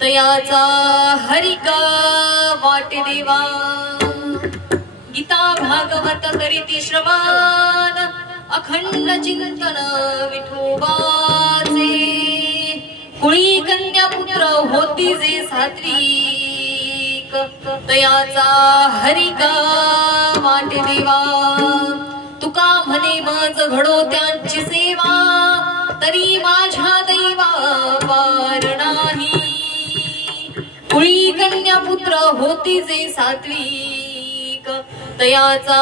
तयाचा हरिका वाटे देवा गीता भागवत करीती श्रवण अखंड चिंतन विठोबाचे कुळी कन्या पुत्र होती जे सात्विक तयाचा हरिका वाटे देवा तुका म्हणे माझ घडो त्यांची सेवा तरी माझ्या दैवा पार नाही कुळी कन्या पुत्र होती जे सात्विक तयाचा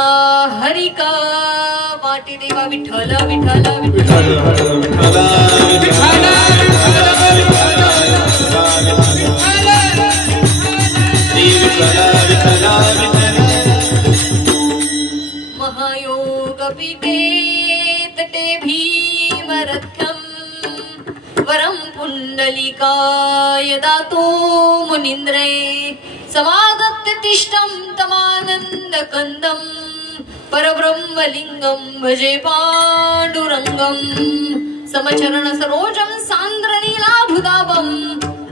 हरिका वाटे देवा विठ्ठल विठ्ठल विठ्ठल महायोग पीठे तटे भीमरथ्यम वरम पुंडलिकाय दातो मुनीन्द्रे समागत्य तिष्ठं तमानंद कंदम परब्रह्मलिंगम भजे पांडुरंगम समचरण सरोजम सांद्र नीलाभुदाभम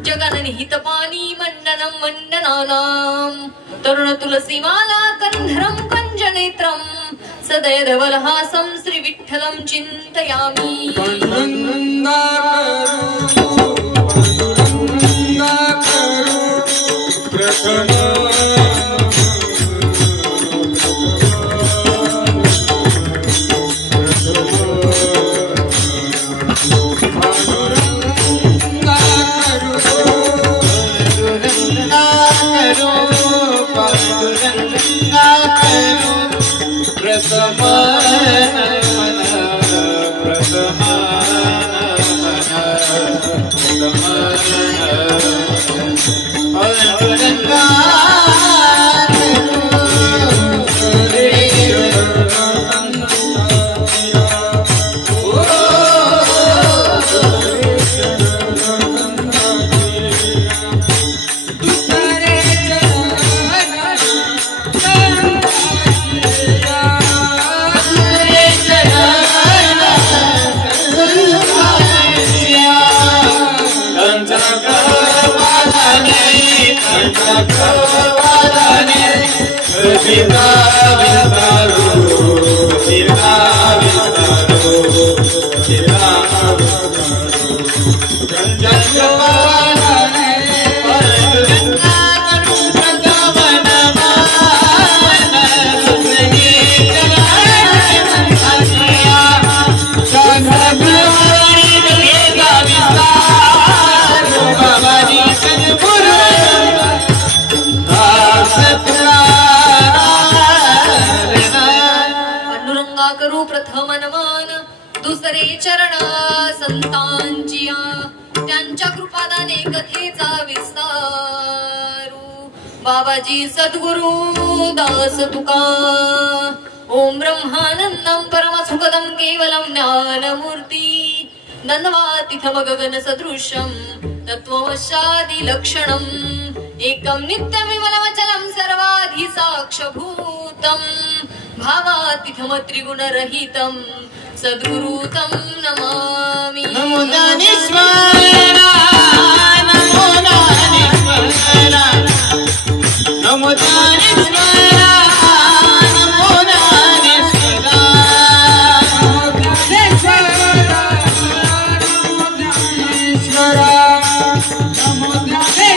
जगननिहितपानी मंडनं मंडनानां तरुण तुलसीमाला कंधरं कंजनेत्रं सदय धवलहासं श्री विठ्ठलं चिन्तयामि दुसरे चरण संतांची त्यांच्या कृपादाने कथेचा विस्तारू बाबाजी सद्गुरु दास तुका ओम ब्रह्मानंदं परमसुखदं केवलं ज्ञानमूर्ती नन्वातिथम गगन सदृशं तत्त्वमशादि लक्षणम् एकं नित्यं विमलमचलं सर्वाधि साक्षभूतं भावातिथम त्रिगुणरहितं सद्गुरु तं नमामि। नमो ज्ञानेश्वर नमो ज्ञानेश्वर नमो ज्ञानेश्वर नमो ज्ञानेश्वर नमो ज्ञानेश्वर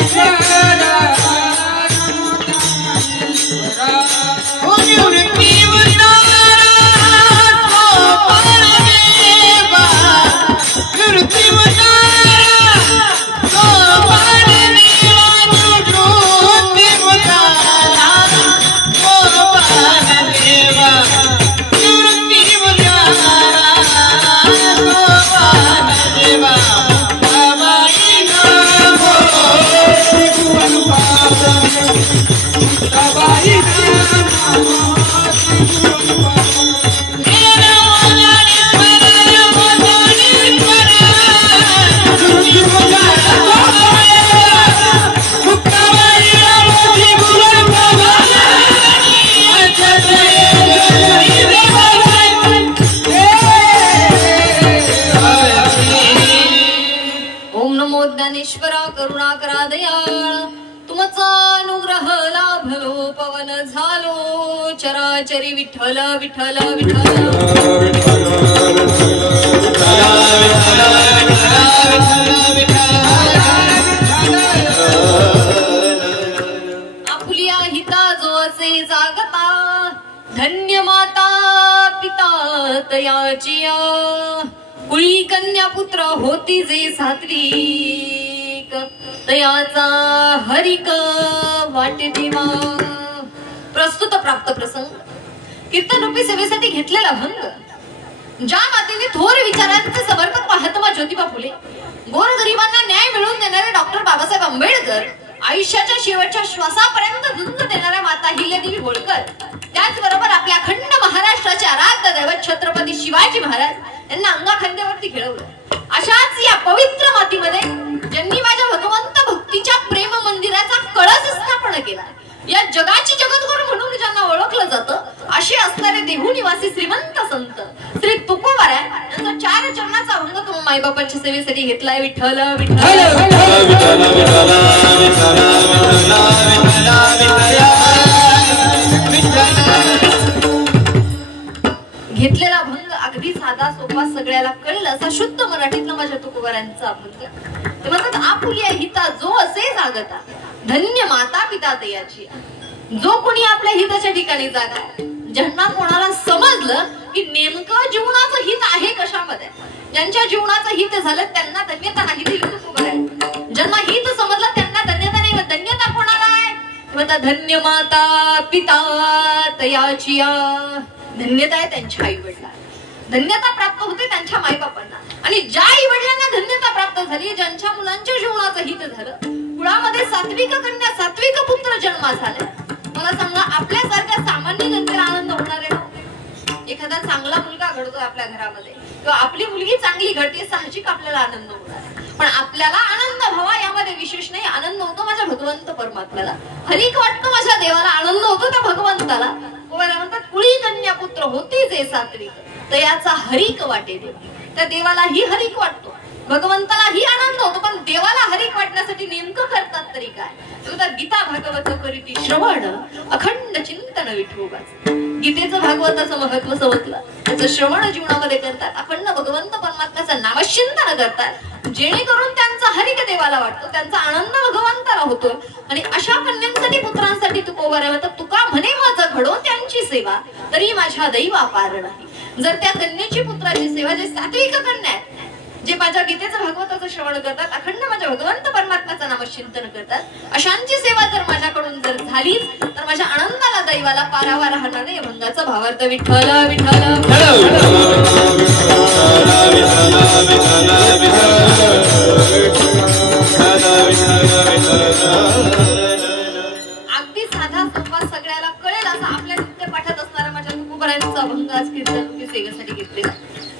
ज्ञानेश्वरा करुणाकरा दयाळ तुमचा अनुग्रह लाभलो पवन झालो चराचरी विठ्ठल विठ्ठल विठ्ठल आपुलिया हिता जो असे जागता धन्य माता पिता तयाचिया कुळी कन्या पुत्र होती जे सात्विक तयाचा हरिक वाटे देवा। प्रस्तुत प्राप्त प्रसंग कीर्तन रूपी सेवेसाठी घेतलेला भंग ज्या मातेने थोर विचारांचे समर्पक महात्मा ज्योतिबा फुले गोरगरिबांना न्याय मिळवून देणारे डॉक्टर बाबासाहेब आंबेडकर आयुष्याच्या शेवटच्या श्वासापर्यंत झुंज देणाऱ्या माता हिल्यादेवी होळकर त्याचबरोबर आपल्या अखंड महाराष्ट्राचे आराध्य दैवत छत्रपती शिवाजी महाराज यांना अंगाखांद्यावरती खेळवलं। अशाच या पवित्र मातीमध्ये ज्यांनी माझ्या भगवंत भक्तीच्या प्रेम मंदिराचा कळस स्थापन केला या जगाची जगद्गुरु म्हणून ज्यांना ओळखलं जातं असे असणारे देहू निवासी श्रीमंत संत श्री तुकोबारा यांचा 4 चरणाचा अभंग तुम्ही मायबापांच्या सेवेसाठी घेतलाय। विठ्ठल विठ्ठल घेतलेला भंग अगदी साधा सोपा सगळ्याला कळेल असा शुद्ध मराठीतला माझ्या तुकोबारांचा अभंग ते म्हणतात आपुलिया हिता जो असे जागता धन्य माता पिता तयाची जो कोणी आपल्या हिताच्या ठिकाणी जागा ज्यांना कोणाला समजलं की नेमकं जीवनाचं हित आहे कशामध्ये ज्यांच्या जीवनाचं हित झालं त्यांना धन्यता नाही दिली तुकोबारांनी ज्यांना हित समजलं त्यांना धन्यता नाही धन्यता कोणाला आहे म्हणतात धन्य माता पिता तयाची धन्यता आहे त्यांच्या आई वडिलांना धन्यता प्राप्त होते त्यांच्या मायबापांना आणि ज्या आई वडिलांना धन्यता प्राप्त झाली ज्यांच्या मुलांच्या जीवनाचं हित झालं कुळामध्ये सात्विक कन्या सात्विक पुत्र जन्मास झाले मला सांगा आपल्यासारख्या सामान्य जनतेला आनंद होणार आहे एखादा चांगला मुलगा घडतोय आपल्या घरामध्ये किंवा आपली मुलगी चांगली घडते साहजिक आपल्याला आनंद होणार पण आपल्याला आनंद व्हावा यामध्ये विशेष नाही आनंद होतो माझ्या भगवंत परमात्म्याला हरिक वाटतं माझ्या देवाला आनंद होतो त्या भगवंताला म्हणतात कुळी कन्या पुत्र होती जे सात्विक तयाचा हरिक वाटे देव त्या देवाला ही हरिक वाटतो भगवंतालाही आनंद होतो, पण देवाला हरिक वाटण्यासाठी नेमकं करतात तरी काय? गीता भागवत करीती श्रवण अखंड चिंतन विठोबाच. गीतेचं भागवताचं महत्व समजलं, त्याचं श्रवण जीवनामध्ये करतात, अखंड भगवंत परमात्म्याचं नामचिंतन करतात, जेणेकरून त्यांचा हरिक देवाला वाटतो, त्यांचा आनंद भगवंताला होतो. आणि अशा कन्यांसाठी पुत्रांसाठी तुकोबारा म्हणतात, तुका म्हणे माझं घडो त्यांची सेवा, तरी माझ्या दैवा पार नाही. जर त्या कन्येची पुत्राची सेवा, जे सात्विक कन्या आहेत, जे माझ्या गीतेचं भागवताचं श्रवण करतात, अखंड माझ्या भगवंत परमात्म्याचं नामचिंतन करतात, अशांची सेवा जर माझ्याकडून जर झाली तर माझ्या आनंदाला दैवाला पारावा राहणार नाही. भंगाचा भावार्थ विठ्ठल विठ्ठल अगदी साधा सोपा सगळ्याला कळेल असा आपल्या नित्य पाठात असणारा माझ्या तुकोबारांचा अभंग आज कीर्तन सेवेसाठी घेतलेला.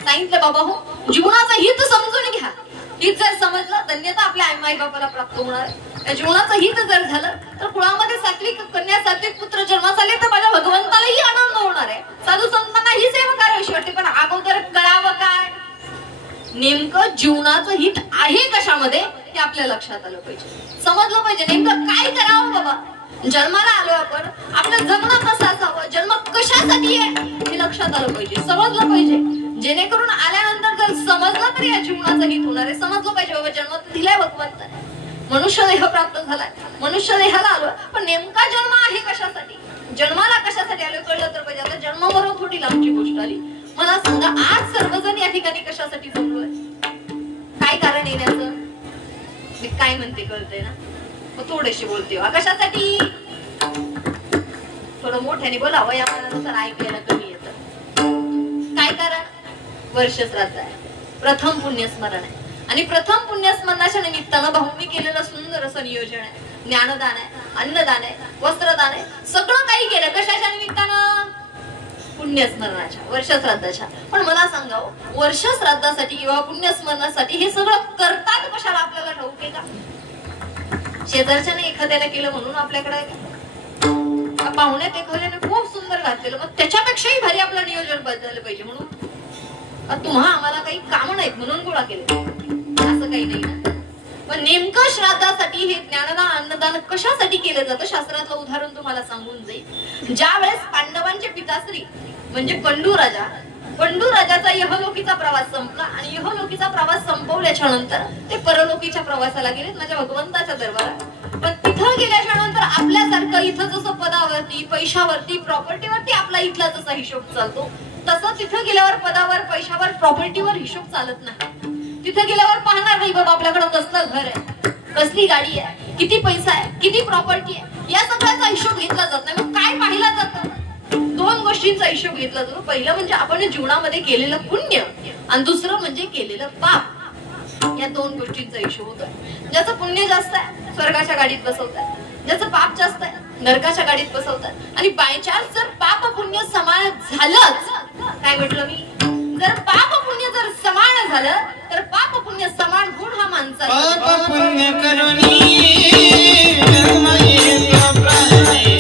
सांगितलं बाबा हो, जीवनाचं हित समजून घ्या. हित जर समजलं, धन्यता आपल्या आई बापाला प्राप्त होणार. या जीवनाचं हित जर झालं तर कुळामध्ये सात्विक कन्या सात्विक पुत्र जन्मास आले तर माझ्या भगवंतालाही आनंद होणार आहे. साधू संतांना ही सेवा करावीशी वाटते, पण अगोदर कळावं काय? नेमकं जीवनाचं हित आहे कशामध्ये हे आपल्या लक्षात आलं पाहिजे, समजलं पाहिजे. नेमकं काय करावं बाबा? जन्माला आलो आपण, आपलं जगणं कसं असावं, जन्म कशासाठी आहे हे लक्षात आलं पाहिजे, समजलं पाहिजे. जेणेकरून आल्यानंतर जर समजलं तर या जीवनाचं हित होणार आहे. समजलं पाहिजे बाबा जन्म दिलाय भगवंताने, मनुष्य देह प्राप्त झालाय, मनुष्य देहाला आलो, पण नेमका जन्म आहे कशासाठी, जन्माला कशासाठी आलो कळलं तर पाहिजे. आता जन्म मरून थोडी लांबची गोष्ट आली. मला सांगा, आज सर्वजण या ठिकाणी कशासाठी जमलोय? काय कारण येण्याचं? मी काय म्हणते कळतंय ना? मग थोडेशी बोलते. कशासाठी? थोडं मोठ्याने बोलावं, या मनानुसार ऐकायला कमी येतं. काय कारण? वर्ष श्राद्ध आहे, प्रथम पुण्यस्मरण आहे, आणि प्रथम पुण्यस्मरणाच्या निमित्तानं भाऊंनी केलेलं सुंदर असं नियोजन आहे. ज्ञानदान आहे, अन्नदान आहे, वस्त्रदान आहे, सगळं काही केलं. कशाच्या निमित्तानं? पुण्यस्मरणाच्या, वर्ष श्राद्धाच्या. पण मला सांगा, वर्ष श्राद्धासाठी किंवा पुण्यस्मरणासाठी हे सगळं करतात कशाला आपल्याला ठाऊक आहे का? शेजारच्याने एखाद्याने केलं म्हणून आपल्याकडे आहे का? पाहुण्यात एखाद्याने खूप सुंदर घातलेलं, मग त्याच्यापेक्षाही भारी आपलं नियोजन बदललं पाहिजे म्हणून तुम्हा आम्हाला काही काम नाहीत म्हणून गोळा केले, असं काही नाही ना. पण नेमकं श्राद्धासाठी हे ज्ञानदान अन्नदान कशासाठी केलं जातं शास्त्रातलं उदाहरण तुम्हाला सांगून जाईल. ज्या वेळेस पांडवांचे पिताश्री म्हणजे पंडू राजाचा यहलोकीचा प्रवास संपला आणि यहलोकीचा प्रवास संपवल्याच्या नंतर ते परलोकीच्या प्रवासाला गेलेत माझ्या भगवंताच्या दरबारात. पण तिथं गेल्याच्या नंतर आपल्यासारखं इथं जसं पदावरती, पैशावरती, प्रॉपर्टीवरती आपला इथला जसा हिशोब चालतो, तसं तिथं गेल्यावर पदावर, पैशावर, प्रॉपर्टीवर हिशोब चालत नाही. तिथं गेल्यावर पाहणार नाही बाबा आपल्याकडे कसलं घर आहे, कसली गाडी आहे, किती पैसा आहे, किती प्रॉपर्टी आहे, या सगळ्याचा हिशोब घेतला जात नाही. मग काय पाहिला जातं? दोन गोष्टींचा हिशोब घेतला जातो. पहिलं म्हणजे आपण जीवनामध्ये केलेलं पुण्य, आणि दुसरं म्हणजे केलेलं पाप. या दोन गोष्टींचा हिशोब होतो. ज्याचं पुण्य जास्त आहे स्वर्गाच्या गाडीत बसवतात, ज्याचं पाप जास्त आहे नरकाच्या गाडीत बसवतात. आणि बायचान्स जर पाप पुण्य समान झालंच, काय म्हटलं मी, जर पाप पुण्य जर समान झालं तर पाप पुण्य समान गुण हा माणसाचा. पाप पुण्य करुणी जन्मये प्राणी,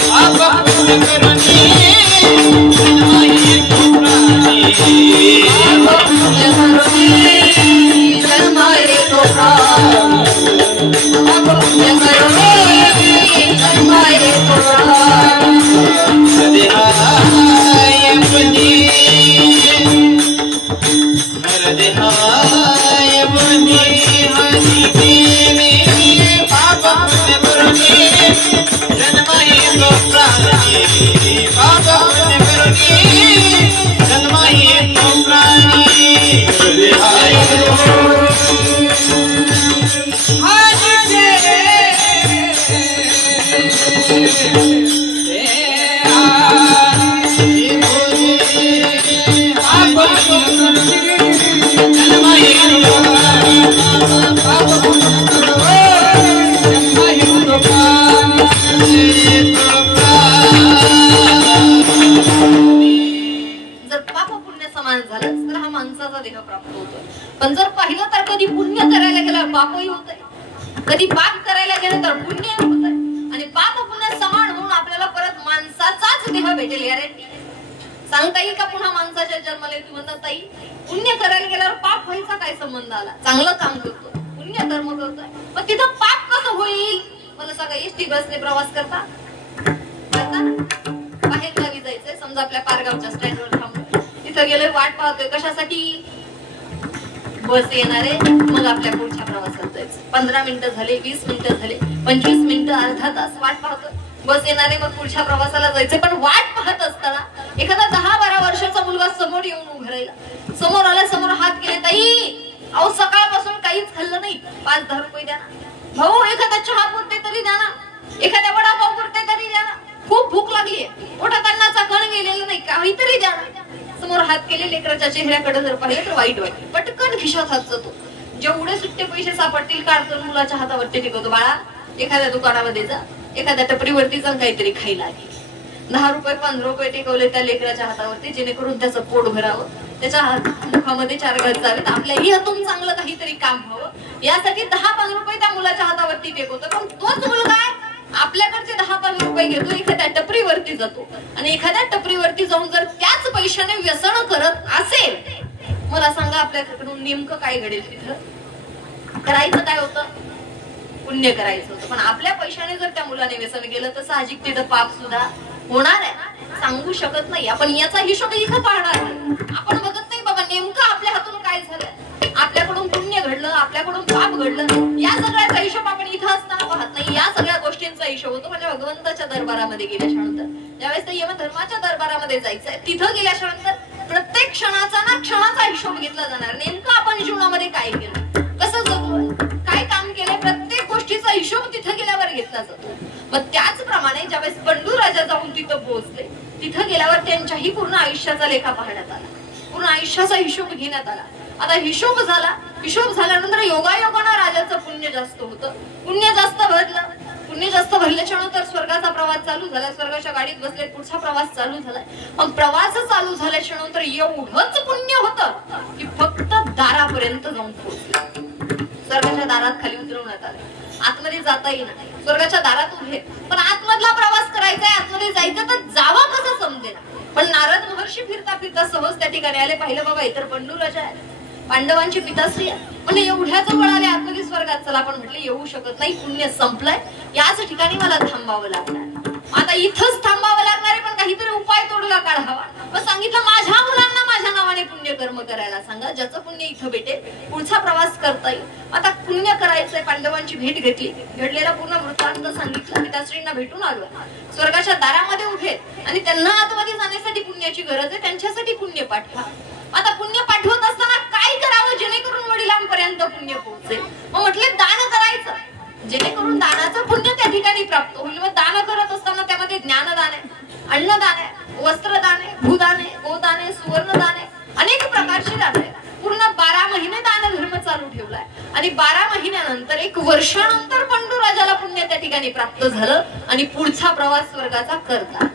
पाप पुण्य करुणी जन्मये प्राणी, पाप पुण्य करुणी जन्मये प्राणी, पाप पुण्य करुणी जन्मये प्राणी. सदेहाय मुनी हृदयाय मुनि हरि देवी, पाप पुण्य करुणी जन्मये प्राणी, पाप पुण्य करुणी जन्मये प्राणी. हृदयाय पण जर पाहिलं तर कधी पुण्य करायला गेलं पापही होतंय, कधी पाप करायला गेलं तर पुण्य होतंय. आणि पाप पुण्य समान होऊन आपल्याला परत माणसाचाच देह भेटेल. गॅरंटी सांगता येईल का पुन्हा माणसाच्या जन्माला येतो? म्हणतात ताई पुण्य करायला गेल्यावर पाप व्हायचा काय संबंध आला? चांगलं काम करतो, पुण्य कर्म करतोय, पण तिथं पाप कसं होईल? मला सांगा, एसटी बसने प्रवास करता बाहेर गावी जायचंय, समजा आपल्या पारगावच्या स्टँडवर थांबलो, तिथं गेलोय, वाट पाहतोय, कशासाठी? बस येणार आहे, मग आपल्या पुढच्या प्रवासात जायचं. 15 मिनिटं झाले, 20 मिनिटं झाले, 25 मिनिटं, अर्धा तास वाट पाहतोय, बस येणार आहे, मग पुढच्या प्रवासाला जायचंय. पण वाट पाहत असताना एखादा 10-12 वर्षाचा मुलगा समोर येऊन उभा राहिला, समोर आला, समोर हात केले, ताई अहो सकाळपासून काहीच खाल्लं नाही, 5-10 रुपये द्या ना. भाऊ एखादा चहा पुरते तरी द्या ना, एखाद्या वडापाव पुरते तरी द्या ना, खूप भूक लागली, मोठा अन्नाचा कण गेलेला नाही, काहीतरी द्या ना. समोर हात केले, लेकराच्या चेहऱ्याकडे जर पाहिलं तर वाईट वाटले, पटकन खिशात हात जातो, जेवढे सुट्टे पैसे सापडतील काढतो, मुलाच्या हातावरती टेकवतो, बाळा एखाद्या दुकानामध्ये जा, एखाद्या टपरीवरती जाऊन काहीतरी खायला आली. 10 रुपये 15 रुपये टेकवले त्या लेकराच्या हातावरती, जेणेकरून त्याचं पोट भरावं, त्याच्या मुखामध्ये 4 घास जावेत, आपल्याही हातून चांगलं काहीतरी काम व्हावं, यासाठी 10-15 रुपये त्या मुलाच्या हातावरती टेकवतो. पण तोच मुलगा आपल्याकडचे 10-15 रुपये घेतो, एखाद्या टपरीवरती जातो, आणि एखाद्या टपरीवरती जाऊन जर त्याच पैशाने व्यसन करत असेल, मला सांगा आपल्याकडून नेमकं काय घडेल? तिथं करायचं काय होतं? पुण्य करायचं होतं. पण आपल्या पैशाने जर त्या मुलाने व्यसन केलं तर साहजिक तिथं पाप सुद्धा होणार आहे, सांगू शकत नाही. आपण याचा हिशोब इथं पाहणार नाही. आपण बघत नाही बाबा नेमकं आपल्या हातून काय झालं, आपल्याकडून पुण्य घडलं, आपल्याकडून पाप घडलं, या सगळ्याचा हिशोब आपण इथं असताना पाहत नाही. या सगळ्या गोष्टींचा हिशोब होतो म्हणजे भगवंताच्या दरबारामध्ये गेल्याच्या नंतर, ज्यावेळेस ते यमधर्माच्या दरबारामध्ये जायचंय, तिथं गेल्याच्या नंतर प्रत्येक क्षणाचा ना क्षणाचा हिशोब घेतला जाणार. नेमकं आपण जीवनामध्ये काय केलं, कसं जगलोय, काय काम केलं, प्रत्येक गोष्टीचा हिशोब तिथं गेल्यावर घेतला जातो. मग त्याचप्रमाणे ज्यावेळेस बंडू राजा जाऊन तिथं पोहोचले, तिथं गेल्यावर त्यांच्याही पूर्ण आयुष्याचा लेखा पाहण्यात आला, पूर्ण आयुष्याचा हिशोब घेण्यात आला. आता हिशोब झाला, हिशोब झाल्यानंतर योगायोगानं राजाचं पुण्य जास्त होतं, पुण्य जास्त भरलं, पुण्य जास्त भरल्याच्या नंतर स्वर्गाचा प्रवास चालू झाला, स्वर्गाच्या गाडीत बसले, पुढचा प्रवास चालू झाला. मग प्रवास चालू झाल्याच्या नंतर एवढंच पुण्य होतं की फक्त दारापर्यंत जाऊन पोहोचले. स्वर्गाच्या दारात खाली उतरवण्यात आले, आतमध्ये जाता येईना, स्वर्गाच्या दारात उभे, पण आतमधला प्रवास करायचा, आतमध्ये जायचं तर जावं कसं समजेल. पण नारद महर्षी फिरता फिरता सहज त्या ठिकाणी आले, पाहिलं बाबा इतर बंडू राजा आहे, पांडवांची पिताश्री आहे, म्हणजे एवढ्या जवळ आले आतमध्ये स्वर्गात, चला पण म्हटले येऊ शकत नाही, पुण्य संपलंय, याच ठिकाणी मला थांबावं लागणार. आता इथंच थांबावं लागणार आहे, पण काहीतरी उपाय तोडगा काढावा. मग सांगितलं माझ्या मुलांना माझ्या नावाने पुण्यकर्म करायला सांगा, ज्याचं पुण्य इथं भेटेल, पुढचा प्रवास करता येईल. आता पुण्य करायचंय, पांडवांची भेट घेतली, घडलेला पूर्ण वृत्तांत सांगितला, पिताश्रींना भेटून आलो, स्वर्गाच्या दारामध्ये उभे, आणि त्यांना आतमध्ये जाण्यासाठी पुण्याची गरज आहे, त्यांच्यासाठी पुण्य पाठवा. आता पुण्य पाठवत असताना काय करावं जेणेकरून वडिलांपर्यंत पुण्य पोहोचेल? मग म्हटले दान करायचं, जेणेकरून दानाचं पुण्य त्या ठिकाणी प्राप्त होईल. मग दान करत असताना त्यामध्ये ज्ञानदान आहे, अन्नदान आहे, वस्त्रदान आहे, भूदान आहे, गोदान आहे, सुवर्णदान आहे, अनेक प्रकारची दान आहे. पूर्ण 12 महिने दान धर्म चालू ठेवलाय, आणि 12 महिन्यानंतर 1 वर्षानंतर बंडू राजाला पुण्य त्या ठिकाणी प्राप्त झालं, आणि पुढचा प्रवास स्वर्गाचा करता.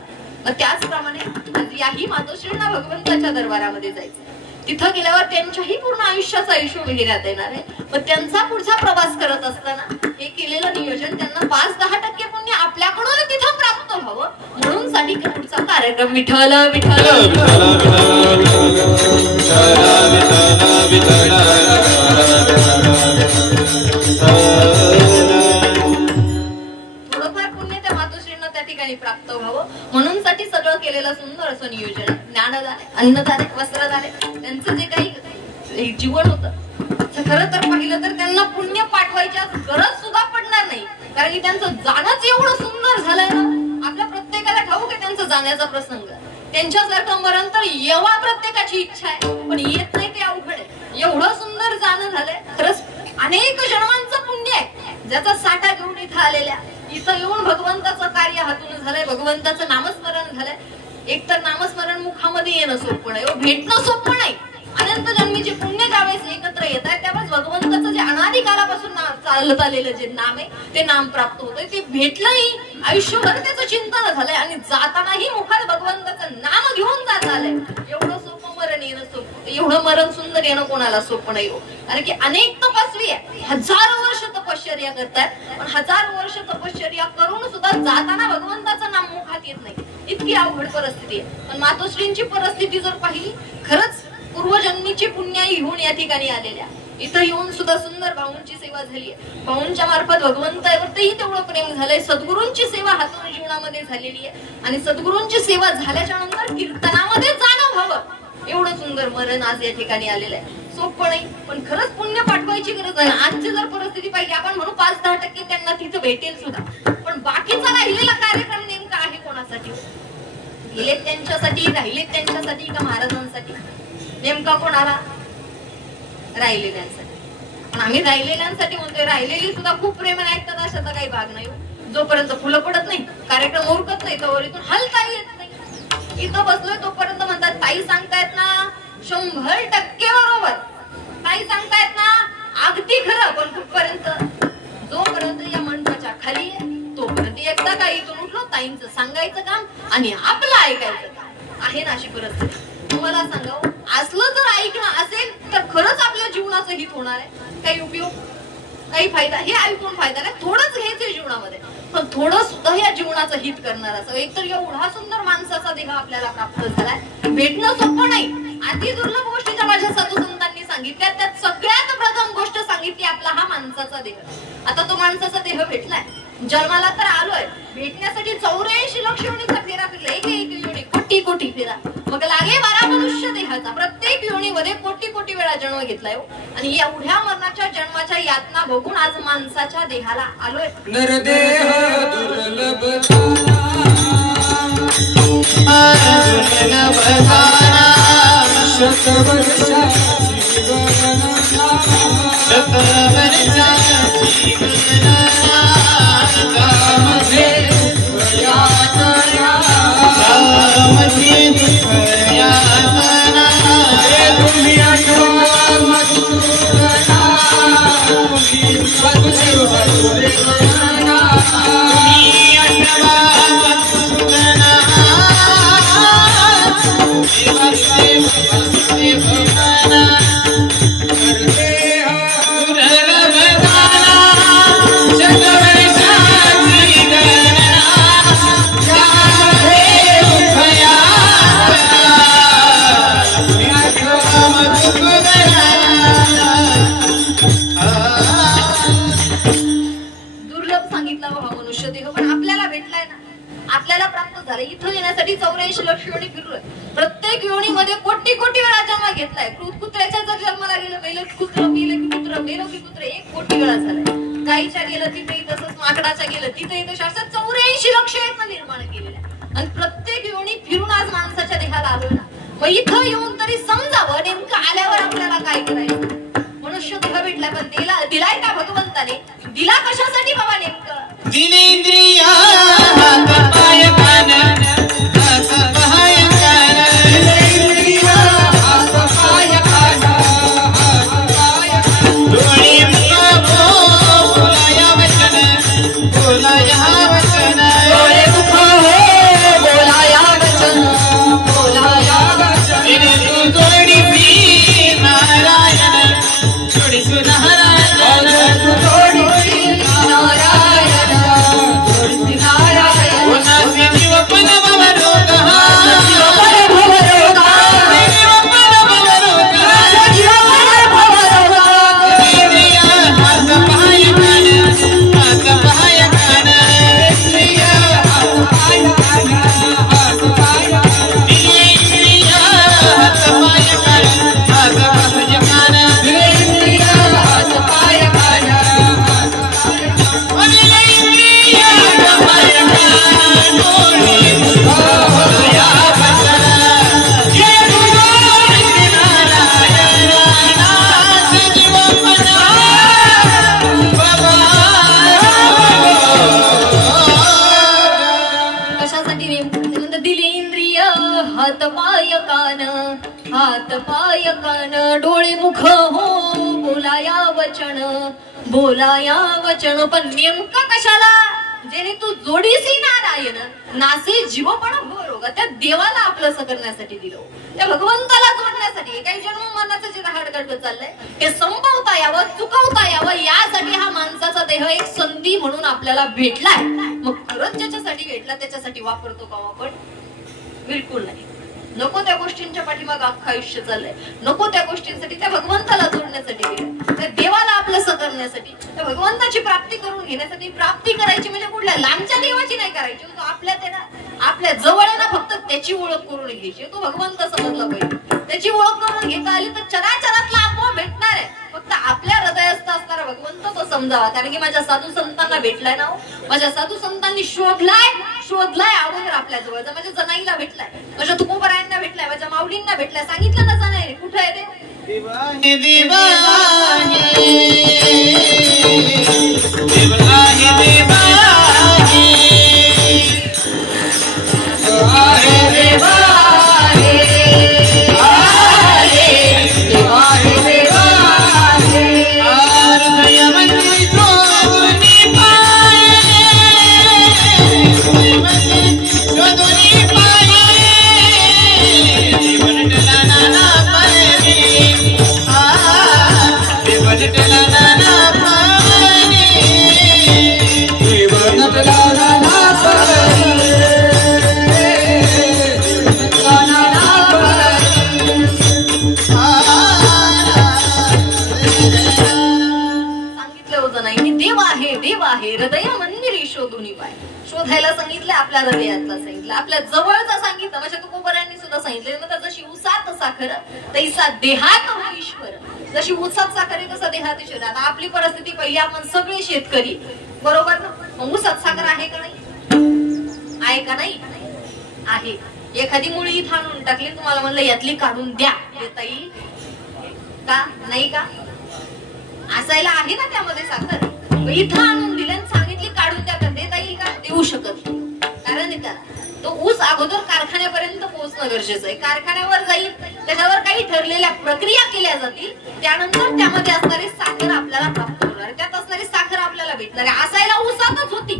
मग त्याचप्रमाणे याही मातोश्रींना भगवंताच्या दरबारामध्ये जायचं, तिथं गेल्यावर त्यांच्याही पूर्ण आयुष्याचा हिशोब घेण्यात येणार आहे. मग त्यांचा पुढचा प्रवास करत असताना हे केलेलं नियोजन त्यांना 5-10% पुण्य आपल्याकडून तिथं प्राप्त व्हावं म्हणून साठी पुढचा कार्यक्रम विठ्ठल विठ्ठल थोडंफार पुण्य त्या मातोश्रींना त्या ठिकाणी प्राप्त व्हावं म्हणून साठी सगळं केलेलं सुंदर असं नियोजन आहे. ज्ञानदान आहे, अन्नदान आहे, वस्त्रदान आहे, त्यांचं जे काही जीवन होतं खरं तर पाहिलं तर त्यांना पुण्य पाठवायची गरज सुद्धा पडणार नाही, कारण की त्यांचं जाणंच एवढं सुंदर झालंय ना. आपल्या प्रत्येकाला ठाऊक आहे त्यांचं जाण्याचा प्रसंग, त्यांच्यासारखं मरण तर येवा प्रत्येकाची इच्छा आहे, पण येत नाही ते अवघड आहे. एवढं सुंदर जाणं झालंय, खरंच अनेक जन्मांचं पुण्य आहे ज्याचा साठा घेऊन इथं आलेल्या, इथं येऊन भगवंताचं कार्य हातून झालंय, भगवंताचं नामस्मरण झालंय. एक तर नामस्मरण मुखामध्ये येणं सोपं नाही, भेटणं सोपं नाही. अनंत जन्मीचे पुण्य ज्यावेळेस एकत्र येत आहे त्यावेळेस भगवंताचं जे अनादिकालापासून चालत आलेलं जे नाम आहे ते नाम प्राप्त होतंय, ते भेटलंही, आयुष्यभर त्याचं चिंतन झालंय, आणि जातानाही मुखात भगवंताचं नाम घेऊन जात आलंय. एवढं सोपं मरण येणं सोपं, एवढं मरण सुंदर येणं कोणाला सोपं नाही हो. कारण की अनेक तपस्वी आहे, 1000 वर्ष तपश्चर्या करतात, पण 1000 वर्ष तपश्चर्या करून सुद्धा जाताना भगवंताचं नाम मुखात येत नाही. इतकी अवघड परिस्थिती आहे. पण मातोश्रींची परिस्थिती जर पाहिली, खरंच पूर्वजन्मीची पुण्याई घेऊन या ठिकाणी आलेल्या, इथं येऊन सुद्धा सुंदर भाऊंची सेवा झाली आहे. भाऊंच्या मार्फत भगवंतावरती तेवढं प्रेम झालंय. सद्गुरूंची सेवा हातून जीवनामध्ये झालेली आहे आणि सद्गुरूंची सेवा झाल्याच्या नंतर कीर्तनामध्ये जाणं व्हावं एवढं सुंदर मरण आज या ठिकाणी आलेलं आहे. सोपं नाही, पण खरंच पुण्य पाठवायची गरज आहे. आजची जर परिस्थिती पाहिजे, आपण म्हणू 5-10% त्यांना तिथं भेटेल सुद्धा, पण बाकीचा राहिलेला कार्यक्रम नेमका आहे कोणासाठी? गेलेत त्यांच्यासाठी, राहिलेत त्यांच्यासाठी का महाराजांसाठी? नेमका कोणाला? राहिलेल्यांसाठी. पण आम्ही राहिलेल्यांसाठी म्हणतोय. राहिलेली सुद्धा खूप प्रेमाने ऐकतात, अशाचा काही भाग नाही. जोपर्यंत फुलं पडत नाही, कार्यक्रम उरकत नाही, तोवर इथून हलता येत नाही. इथं बसलोय तोपर्यंत म्हणतात ताई सांगतायत ना 100% बरोबर, ताई सांगतायत ना अगदी खरं. पण कुठपर्यंत? जोपर्यंत या मंडपाच्या खाली तोपर्यंत एकदा काही इथून उठलो, ताईंचं सांगायचं काम आणि आपलं ऐकायचं काम आहे ना अशी परिस्थिती. तुम्हाला सांगावं, असलं जर ऐकणं असेल तर खरंच आपल्या जीवनाचं हित होणार आहे. काही उपयोग, काही फायदा, हे ऐकून फायदा नाही. थोडंच घ्यायचंय जीवनामध्ये, पण थोडं सुद्धा या जीवनाचं हित करणार असं. एकतर एवढा सुंदर माणसाचा देह आपल्याला प्राप्त झालाय, भेटणं सोपं नाही. अति दुर्लभ गोष्टीच्या माझ्या साधू संतांनी सांगितल्या, त्यात सगळ्यात प्रथम गोष्ट सांगितली आपला हा माणसाचा देह. आता तो माणसाचा देह भेटलाय, जन्माला तर आलोय, भेटण्यासाठी 84 लक्ष योनीचा फेरा फिरला. एक योनी कोटी कोटी फेरा, मग लागे 12 मनुष्य देहाचा. प्रत्येक योनीमध्ये कोटी कोटी वेळा जन्म घेतलाय आणि एवढ्या मरणाच्या जन्माच्या यातना बघून आज माणसाच्या देहाला आलोय. नरदेह दुर्लभ इथं येण्यासाठी 84 लक्ष योनी फिरलोय. प्रत्येक योनीमध्ये कोटी कोटी वेळा जन्म घेतलाय. कुत्र्याच्या जर जन्माला गेलं, मेलं की कुत्र, मेलं की कुत्र, मेलं की कुत्र, 1 कोटी वेळा झालाय. गाईच्या गेलं तिथेही तसंच, माकडाच्या गेलं तिथेही तसं, असं 84 लक्ष येतं निर्माण केलेल्या. आणि प्रत्येक योनी फिरून आज माणसाच्या देहाला आलोय ना. मग इथं येऊन तरी समजावं नेमकं आल्यावर आपल्याला काय करायचं. मनुष्य देह भेटलाय, पण दिलाय का भगवंताने? दिला कशासाठी बाबा नेमकं? दिनेंद्रिया हात पाय कान, हात पाय कान, दिनेंद्रिया हात पाय कान, हात पाय कान. डोळे मुख बोलाया वचन, बोलाया वचन. डोळे मुख बोलाया वचन, बोलाया वचन. तू जोडी श्री नारायण, जोडी नारायण, तू जोडी डोळे मुख हो बोलाया वचन, बोलाया वचन. पण नेमकं कशाला? जेणे तू जोडीसी नारायण, नासे जीव पण हो रोग. का, त्या देवाला आपलंसं करण्यासाठी दिलं, त्या भगवंताला जोडण्यासाठी. काही जन्म मनाचं जे रहाडगड चाललंय हे संपवता यावं, चुकवता यावं, यासाठी हा माणसाचा देह एक संधी म्हणून आपल्याला भेटलाय. मग खरंच ज्याच्यासाठी भेटला त्याच्यासाठी वापरतो का आपण? बिलकुल नाही. नको त्या गोष्टींच्या पाठीमाग अख्खं आयुष्य चाललंय, नको त्या गोष्टींसाठी, त्या भगवंताला जोडण्यासाठी गेलं, त्या देवाला आपलंसं करण्यासाठी, त्या भगवंताची प्राप्ती करून घेण्यासाठी. प्राप्ती करायची म्हणजे कुठल्या लांबच्या देवाची नाही करायची, तो आपल्या जवळ ना फक्त त्याची ओळख करून घ्यायची. तो भगवंत समजला पाहिजे. त्याची ओळख करून घेता आली तर चराचरातला आपोआप भेटणार आहे. फक्त आपल्या हृदयस्थ असणारा भगवंत तो समजावा. कारण की माझ्या साधू संतांना भेटलाय ना, माझ्या साधू संतांनी शोधलाय अगोदर आपल्या जवळचा. माझ्या जनाईला भेटलाय, माझ्या तुकोबरायांना भेटलाय, माझ्या माऊलींना भेटलाय. सांगितलं ना जनाई कुठं आहे ते? देवाहे देवाहे देवाहे देवाहे हृदय मंदिरी शोधून पाय. शोधायला सांगितलं, आपल्या हृदयातला सांगितलं, आपल्या जवळचा सांगितलं. माझ्या तुकोबरांनी सुद्धा सांगितलं, म्हणजे जशी उसात साखर तैसा देहात ईश्वर. जशी उसात साखर आहे तसा देहात ईश्वर. आता आपली परिस्थिती पहिली, आपण सगळे शेतकरी बरोबर ना, मग उसात साखर आहे का नाही? आहे का नाही? आहे. एखादी मुळी इथं आणून टाकली, तुम्हाला म्हणलं यातली काढून द्या, देता येईल का? नाही का? असायला आहे ना त्यामध्ये साखर. इथं आणून दिलं आणि सांगितली काढून त्या देता येईल का? देऊ शकत नाही. कारण त्याला तो ऊस अगोदर कारखान्यापर्यंत पोहोचणं गरजेचं आहे. कारखान्यावर जाईल, त्याच्यावर काही ठरलेल्या प्रक्रिया केल्या जातील, त्यानंतर त्यामध्ये असणारी साखर आपल्याला प्राप्त होणार. त्यात असणारी साखर आपल्याला भेटणार आहे. असायला ऊसातच होती,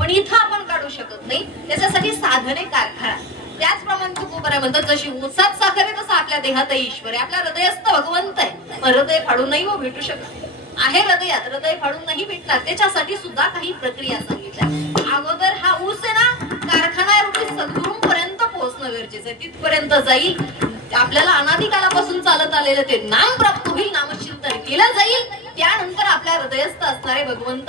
पण इथं आपण काढू शकत नाही. त्याच्यासाठी साधने कारखाना. त्याचप्रमाणे तुकोबराय म्हणतात, जशी ऊसात साखर आहे तसं आपल्या देहात ईश्वर आहे, आपल्या हृदयस्थ भगवंत आहे. हृदय फाडून नाही भेटू शकत. आहे हृदयात, हृदय फाडून नाही भेटणार. त्याच्यासाठी सुद्धा काही प्रक्रिया सांगितल्या. अगोदर हा ऊस आहे ना, कारखाना रूपी सद्गुरूंपर्यंत पोहोचणं गरजेचं आहे. तिथपर्यंत जाईल, आपल्याला अनादिकालापासून चालत आलेलं ते नाम प्राप्त होईल, नामचिंतन केलं जाईल. त्यानंतर आपल्या हृदयस्थ असणारे भगवंत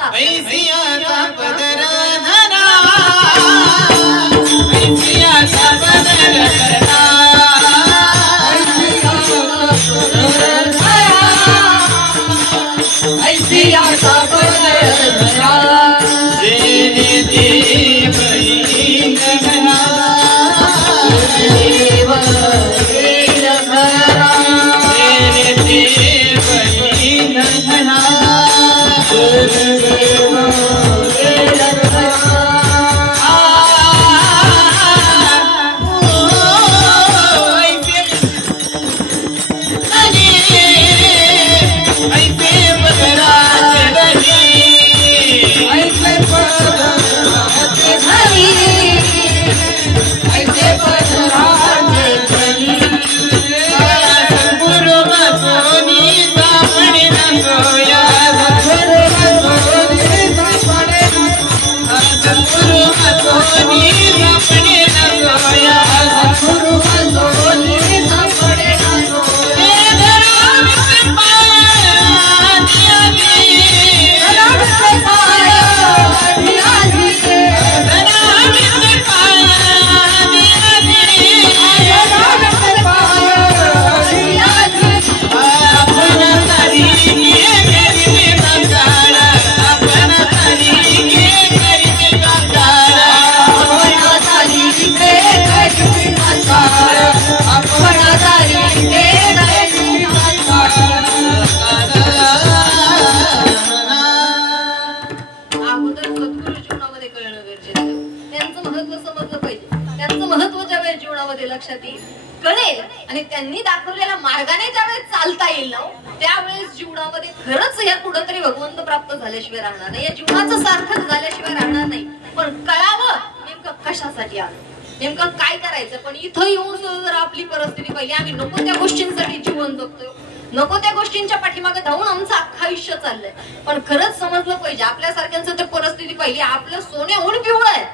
लक्षात येईल, कळेल आणि त्यांनी दाखवलेल्या मार्गाने ज्यावेळेस चालता येईल ना, त्यावेळेस जीवनामध्ये खरंच या कुठंतरी भगवंत प्राप्त झाल्याशिवाय राहणार नाही. या जीवनाचं सार्थक झाल्याशिवाय राहणार नाही. पण कळावं नेमकं कशासाठी आलं, नेमकं काय करायचं. पण इथं येऊन जर आपली परिस्थिती पाहिली, आम्ही नको त्या गोष्टींसाठी जीवन जगतोय, नको त्या गोष्टींच्या पाठीमागे धावून आमचं अख्खं आयुष्य चाललंय. पण खरंच समजलं पाहिजे, आपल्यासारख्यांचं तर परिस्थिती पाहिली, आपलं सोन्याहून पिवळं आहे.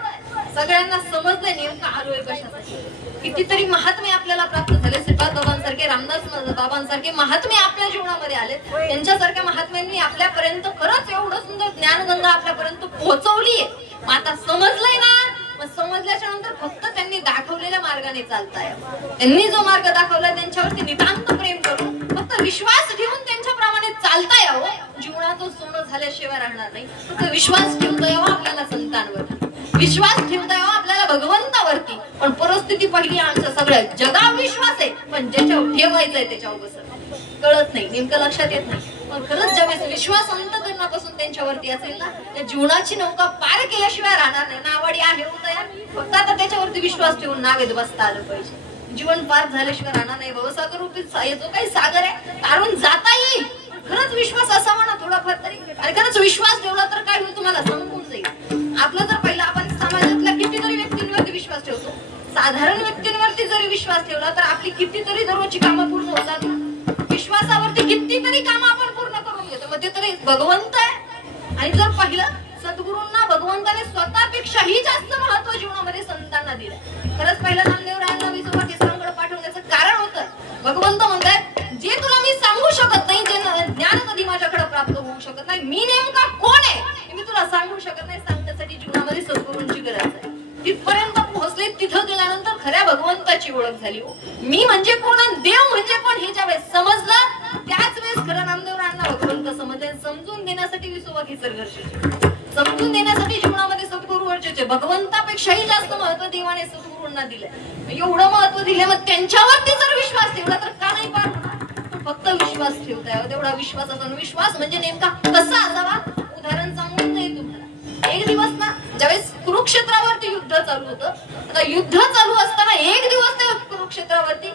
सगळ्यांना समजलंय नेमकं आलोय कशासाठी. कितीतरी महात्मे आपल्याला प्राप्त झाले, श्रीपाद बाबांसारखे, रामदास बाबांसारखे महात्मे आपल्या जीवनामध्ये आले. त्यांच्यासारख्या महात्म्यांनी आपल्यापर्यंत खरंच एवढं सुंदर ज्ञानगंगा आपल्यापर्यंत पोहोचवलीये. मग आता समजलंय ना, मग समजल्याच्या नंतर फक्त त्यांनी दाखवलेल्या मार्गाने चालताय. त्यांनी जो मार्ग दाखवला त्यांच्यावरती नितांत प्रेम करून फक्त विश्वास ठेवून त्यांच्याप्रमाणे चालता यावं. जीवनाचं सोनं झाल्याशिवाय राहणार नाही. फक्त विश्वास ठेवता यावा आपल्याला संतांवरती, विश्वास ठेवता यावा आपल्याला भगवंतावरती. पण परिस्थिती पहिली आमच्या सगळ्या जगावर विश्वास आहे, पण ज्याच्यावर ठेवायचंय त्याच्यावर कसं कळत नाही, नेमकं लक्षात येत नाही. पण खरंच ज्यावेळेस विश्वास अंतःकरणापासून त्यांच्यावरती असेल ना, त्या जीवनाची नौका पार केल्याशिवाय राहणार नाही. नावाडी आहे उदया, फक्त आता त्याच्यावरती विश्वास ठेवून नावेत बसता आलं पाहिजे. जीवन पार झाल्याशिवाय राहणार नाही. भवसागर रूपी जो काही सागर आहे तारून जाता येईल. खरंच विश्वास असावा ना थोडाफार तरी. आणि खरंच विश्वास ठेवला तर काय होईल तुम्हाला समजून जाईल. आपलं जर पहिला आपण समाजातल्या कितीतरी व्यक्तींवरती विश्वास ठेवतो, साधारण व्यक्तींवरती जरी विश्वास ठेवला तर आपली कितीतरी दररोजची कामं पूर्ण होतात. विश्वासावरती कितीतरी कामं आपण पूर्ण करून घेतो. मग ते तरी भगवंत आहे. आणि जर पाहिलं सद्गुरूंना भगवंताने स्वतःपेक्षाही जास्त महत्व जीवनामध्ये संतांना दिलं. खरंच पहिला नामदेवरायांना विसोबा केसरांकडे पाठवण्याचं कारण होतं, भगवंत म्हणतात जे तुला मी सांगू शकत नाही, जे ज्ञान कधी माझ्याकडे प्राप्त होऊ शकत नाही, मी नेमका कोण आहे हे मी तुला सांगू शकत नाही. सांगण्यासाठी जीवनामध्ये सद्गुरूंची गरज आहे. तिथपर्यंत पोहोचले, तिथं गेल्यानंतर खऱ्या भगवंताची ओळख झाली. हो, मी म्हणजे कोण आणि देव म्हणजे कोण हे ज्यावेळेस समजलं, त्याच वेळेस खरं नामदेवरायांना भगवंत समजले. समजून देण्यासाठी विसोबा केसर गरजेचे, समजून देण्यासाठी जीवनामध्ये सद्गुरू गरजेचे. भगवंतापेक्षाही जास्त महत्व देवाने सद्गुरूंना दिलंय. एवढं महत्व दिले, मग त्यांच्यावरती जर विश्वास ठेवला तर का नाही पार होणार. फक्त विश्वास ठेवता यावा, तेवढा विश्वास असा. विश्वास म्हणजे नेमका कसा असावा, उदाहरण सांगून जाईल तुम्हाला. एक दिवस ना ज्यावेळेस कुरुक्षेत्रावरती युद्ध चालू होतं, आता युद्ध चालू असताना एक दिवस त्या कुरुक्षेत्रावरती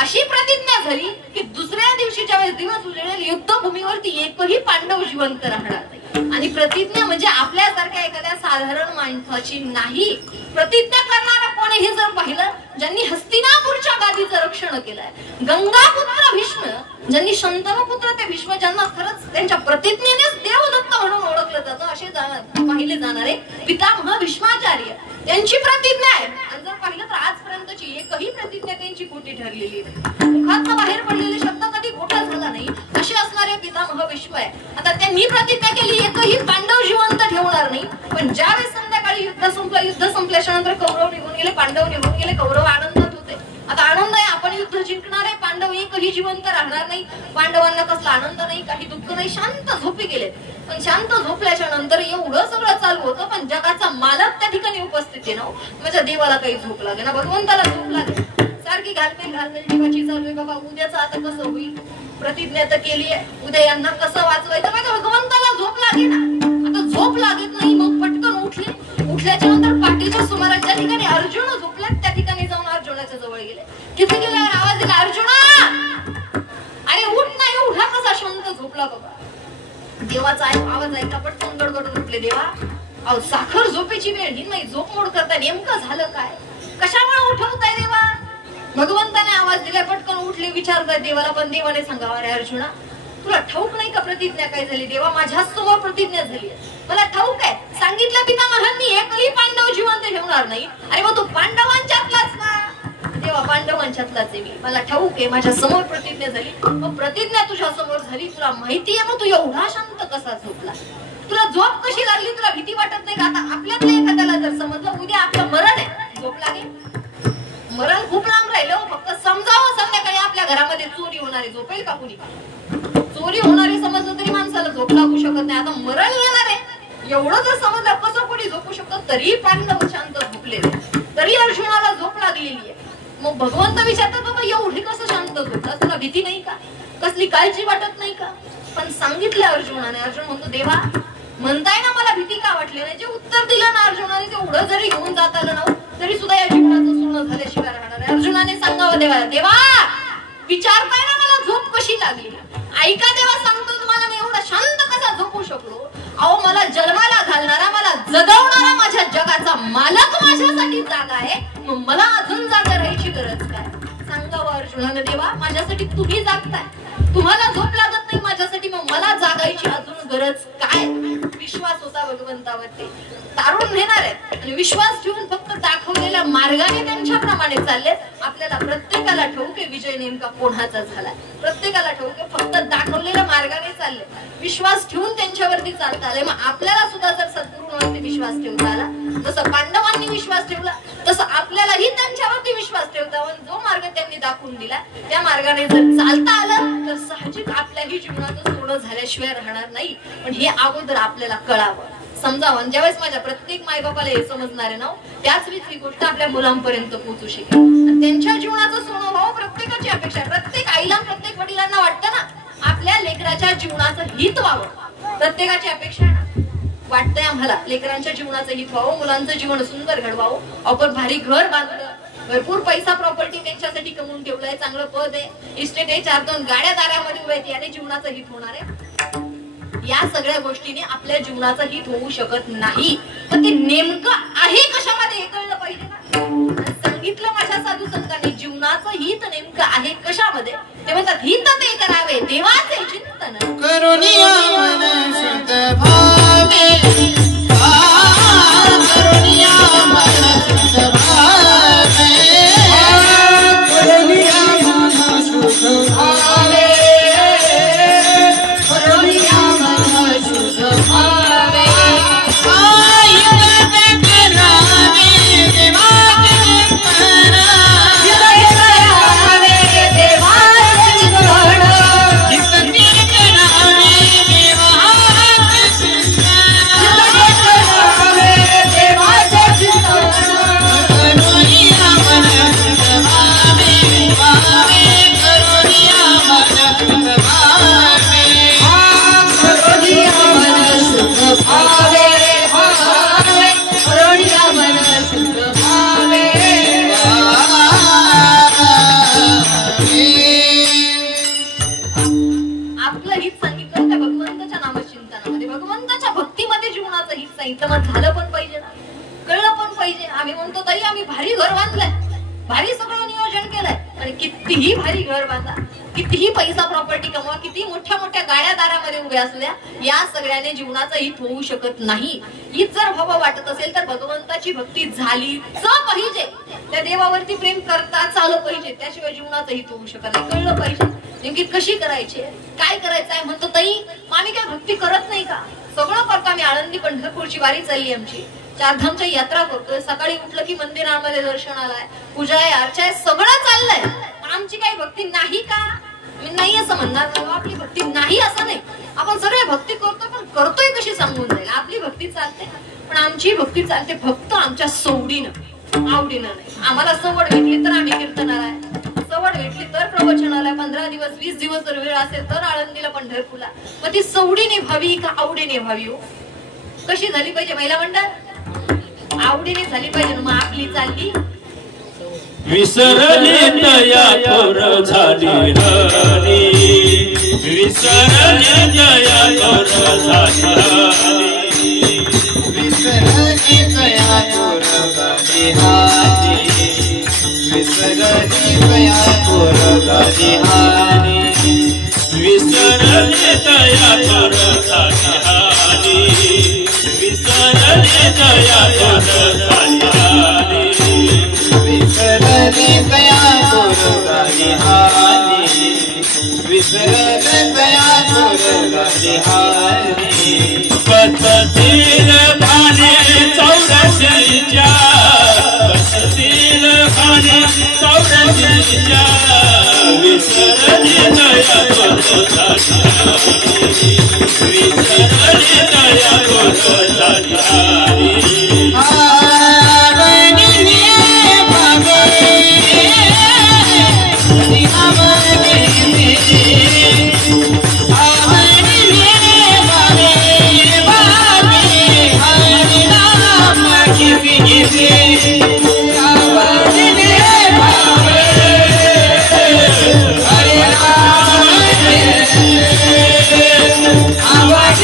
अशी प्रतिज्ञा झाली की दुसऱ्या दिवशी ज्यावेळेस दिवस उजेडेल युद्धभूमीवरती एकही पांडव जिवंत राहणार नाही. आणि प्रतिज्ञा म्हणजे आपल्यासारख्या एखाद्या साधारण माणसाची नाही. प्रतिज्ञा करणारा कोणी हे जर पाहिलं, ज्यांनी हस्तिनापूरच्या गादीचं रक्षण केलंय, गंगापुत्र भीष्म, ज्यांनी शंतनुपुत्र ते भीष्म, ज्यांना खरंच त्यांच्या प्रतिज्ञेनेच देवदत्त म्हणून ओळखलं जातं, असे पाहिले जाणारे पितामह भीष्माचार्य, त्यांची प्रतिज्ञा आहे. आणि जर पाहिलं तर आजपर्यंतची एकही प्रतिज्ञा त्यांची खोटी ठरलेली नाही. मुखातनं बाहेर पडलेले शब्द कधी खोटा झाला नाही, असे असणारे पितामह भीष्म आहे. आता त्यांनी प्रतिज्ञा केली एकही पांडव जिवंत ठेवणार नाही. पण ज्यावेळेस संध्याकाळी युद्ध संपलं, युद्ध संपल्याच्या नंतर कौरव निघून गेले, पांडव निघून गेले, कौरव आनंदात होते. आता आनंद आहे, आपण युद्ध जिंकणार आहे, पांडव एकही जिवंत राहणार नाही. पांडवांना कसला आनंद नाही, काही दुःख नाही, शांत झोपी गेले. पण शांत झोपल्याच्या नंतर एवढं सगळं चालू होतं, पण जगाचा मालक त्या ठिकाणी उपस्थित आहे ना. माझ्या देवाला काही झोप लागे ना, भगवंताला झोप लागे. सारखी घालमेल जीवाची चालू आहे. बाबा उद्याचं आता कसं होईल, प्रतिज्ञा तर केली आहे, उद्या यांना कसं वाचवायचं. माझ्या भगवंताला झोप लागे ना. आता झोप लागत नाही, मग पटकन उठले. उठल्याच्या नंतर पाठीच्या सुमारास ज्या ठिकाणी अर्जुन झोपला त्या ठिकाणी जाऊन अर्जुनाच्या जवळ गेले. तिथे गेल्यावर आवाज दिला, अर्जुना अरे उठ नाही. उठा कसा शांत झोपला बाबा. देवाचा आवाज ऐका, पटकन गडगडून उठले. देवा अहो साखर झोपेची वेळ ही नाही, झोप मोड करता, नेमकं झालं काय, कशामुळे उठवताय देवा. भगवंताने आवाज दिलाय, पटकन उठले, विचारताय देवाला. पण देवाने सांगावं, अरे अर्जुना तुला ठाऊक नाही का प्रतिज्ञा काय झाली. देवा माझ्या समोर प्रतिज्ञा झाली, मला ठाऊक आहे. सांगितलं पितामहांनी एकही पांडव जिवंत ठेवणार नाही. अरे मग तू पांडवांच्यातलाच ना. देवा पांडवांच्यातलाच आहे मी, मला ठाऊक आहे, माझ्या समोर प्रतिज्ञा झाली. मग प्रतिज्ञा तुझ्या समोर झाली, तुला माहिती आहे, मग तू एवढा शांत कसा झोपला. तुला झोप कशी लागली, तुला भीती वाटत नाही का. आता आपल्यातल्या एखाद्याला जर समजलं उद्या आपलं मरण आहे, झोप लागेल. मरण खूप लांब राहिलं, फक्त समजावं संध्याकाळी आपल्या घरामध्ये चोरी होणारी, झोपेल का कुणी. चोरी होणारी समजलं तरी माणसाला झोप लागू शकत नाही. आता मरण येणार आहे एवढं जर समजलं, कसं कोणी झोपू शकतं. तरी पांडव शांत झोपले, तरी अर्जुनाला झोप लागलेली आहे. मग भगवंत विचारतात, बाबा एवढी कसं शांत झोपला, तुला भीती नाही का, कसली काळजी वाटत नाही का. पण सांगितलं अर्जुनाने. अर्जुन म्हणतो, देवा म्हणताय ना मला भीती का वाटली नाही. जे उत्तर दिलं ना अर्जुनाने, तेवढं जरी घेऊन जात आलं ना तरी सुद्धा या जीवनाचं सोनं झाल्याशिवाय राहणार आहे. अर्जुनाने सांगावं देवाला, देवा विचारताय ना मला झोप कशी लागली, ऐका देवा सांगतो तुम्हाला, मी एवढा शांत कसा झोपू शकलो. अहो मला जन्माला घालणारा, मला जगवणारा, माझ्या जगाचा मालक माझ्यासाठी जागा आहे, मग मला अजून जागा राहायची गरज काय? सांगावं अर्जुनानं, देवा माझ्यासाठी तुम्ही जागताय, तुम्हाला झोप लागत नाही माझ्यासाठी, मग मला जागायची अजून गरज काय? विश्वास होता भगवंतावरती, तारून नेणार आहेत आणि विश्वास ठेवून फक्त दाखवलेल्या मार्गाने त्यांच्याप्रमाणे चालले. आपल्याला प्रत्येकाला ठाऊक आहे विजय नेमका कोणाचा झालाय, प्रत्येकाला ठाऊक आहे फक्त दाखवलेल्या मार्गाने चालले, विश्वास ठेवून त्यांच्यावरती चालता आले. मग आपल्याला सुद्धा जर सद्गुरूंवरती विश्वास ठेवता आला, जसं पांडवांनी विश्वास ठेवला तसं आपल्यालाही त्यांच्यावरती विश्वास ठेवता आला. जो मार्ग त्यांनी दाखवून दिला त्या मार्गाने जर चालता आलं तर साहजिक आपल्याही जीवनाचं सोनं झाल्याशिवाय राहणार नाही. पण हे अगोदर आपल्याला कळावं, समजावं. ज्यावेळेस माझ्या प्रत्येक मायबापाला हे समजणार आहे ना, त्याच वेळेस ही गोष्ट आपल्या मुलांपर्यंत पोहोचू शकेल. त्यांच्या जीवनाचं सोनं व्हावं प्रत्येकाची अपेक्षा, प्रत्येक आईला प्रत्येक वडिलांना वाटतं ना आपल्या लेकराच्या जीवनाचं हित व्हावं, प्रत्येकाची अपेक्षा वाटतंय आम्हाला लेकरांच्या जीवनाचं हित व्हावं, मुलांचं जीवन सुंदर घडवावं. आपण भारी घर बांधलं, भरपूर पैसा प्रॉपर्टी त्यांच्यासाठी कमवून ठेवलाय, चांगलं पद आहे, इस्टेट आहे, 4-2 गाड्या दारामध्ये उभ्या आहेत, याने जीवनाचं हित होणार आहे. या सगळ्या गोष्टीने आपल्या जीवनाचं हित होऊ शकत नाही. पण ते नेमकं आहे कशामध्ये हे कळलं पाहिजे ना. सांगितलं माझ्या साधू संतांनी जीवनाचं हित नेमकं आहे कशामध्ये. ते म्हणतात हित ते करावे देवाचे चिंतन करुणिया मन शुद्ध भावे, करुणिया मन शुद्ध भावे, करुणिया मन शुद्ध भावे, करुणिया मन शुद्ध भावे, झालं पण पाहिजे ना, कळलं पण पाहिजे. आम्ही म्हणतो ताई आम्ही भारी घर बांधलंय, भारी सगळं नियोजन केलंय, आणि कितीही भारी घर बांधा, कितीही पैसा प्रॉपर्टी कमवा, किती मोठ्या मोठ्या गाड्या दारामध्ये उभ्या असल्या, या सगळ्याने जीवनाचं हित होऊ शकत नाही. हित जर व्हावं वाटत असेल तर भगवंताची भक्ती झालीच पाहिजे, त्या देवावरती प्रेम करता चालू पाहिजे, त्याशिवाय जीवनाचं हित होऊ शकत नाही. कळलं पाहिजे नेमकी कशी करायची, काय करायचं आहे. म्हणतो ताई आम्ही काय भक्ती करत नाही का? सगळं करतो आम्ही. आळंदी पंढरपूरची वारी चालली आमची, 4 धामच्या यात्रा करतोय, सकाळी उठलं की मंदिरामध्ये दर्शनाला, पूजा आहे, अर्चा आहे, सगळं चाललंय. आमची काही भक्ती नाही का? मी नाही असं म्हणणार नाही, आपली भक्ती नाही असं नाही. आपण सगळे भक्ती करतो, पण करतोय कशी सांगून जाईल. आपली भक्ती चालते, पण आमची भक्ती चालते फक्त आमच्या सवडीनं, आवडीनं नाही. आम्हाला सवड भेटली तर आम्ही कीर्तनाला आहे, सवड भेटली तर प्रवचनाला, 15 दिवस 20 दिवस जर वेळ असेल तर आळंदीला पंढरपूरला. मग ती सवडीने व्हावी का आवडीने व्हावी? हो कशी झाली पाहिजे महिला मंडळ? आवडीने झाली पाहिजे. मग आपली चालली विसरली दया थोर झाली हरी, विसरली दया थोर झाली हरी, विसरली दया थोर झाली हरी, विसरली दया थोर झाली हरी, विसरली दया थोर झाली हरी, विसरली दया थोर झाली हरी, विसरली दया थोर झाली हरी, विसरली दया थोर झाली हरी. पततील भाने चौरशीच्या, पततील भाने चौरशीच्या, विसरली दया थोर झाली हरी, विसरली दया थोर झाली हरी. आवाज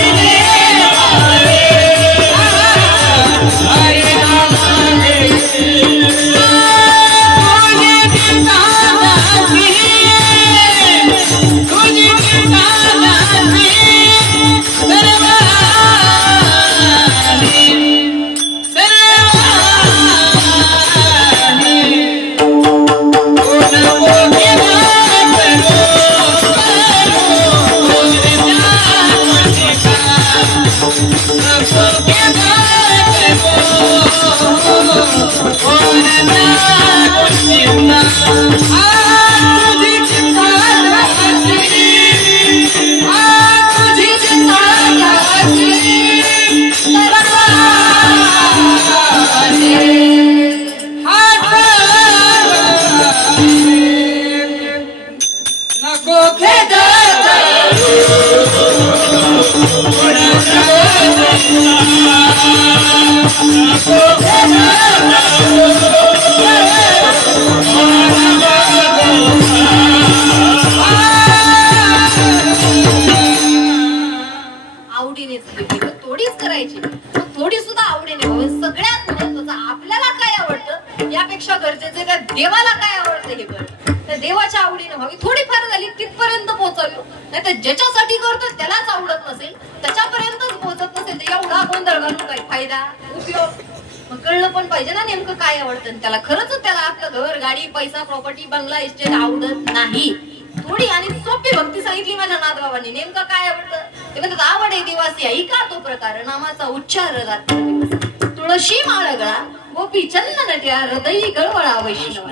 पेक्षा गरजेचे त्या देवाला काय आवडतं हे कळलं. त्या देवाच्या आवडीने व्हावी, थोडीफार झाली तिथपर्यंत पोहोचावी. नाही तर ज्याच्यासाठी करतो त्यालाच आवडत नसेल, त्याच्यापर्यंतच पोहोचत नसेल तर एवढा गोंधळ घालून काही फायदा उपयोग. मग कळलं पण पाहिजे ना नेमकं काय आवडतं त्याला. खरंच त्याला आपलं घर, गाडी, पैसा, प्रॉपर्टी, बंगला, इस्टेट आवडत नाही. थोडी आणि सोपी भक्ती सांगितली माझ्या नाथबाबांनी. नेमकं काय आवडतं ते म्हणतात, आवड आहे दिवासी ऐका तो प्रकार, नामाचा उच्चार रात्र दिवस, तुळशी माळ गळा, गोपी चंदन ट्या, हृदयी गळवळा वैष्णवा.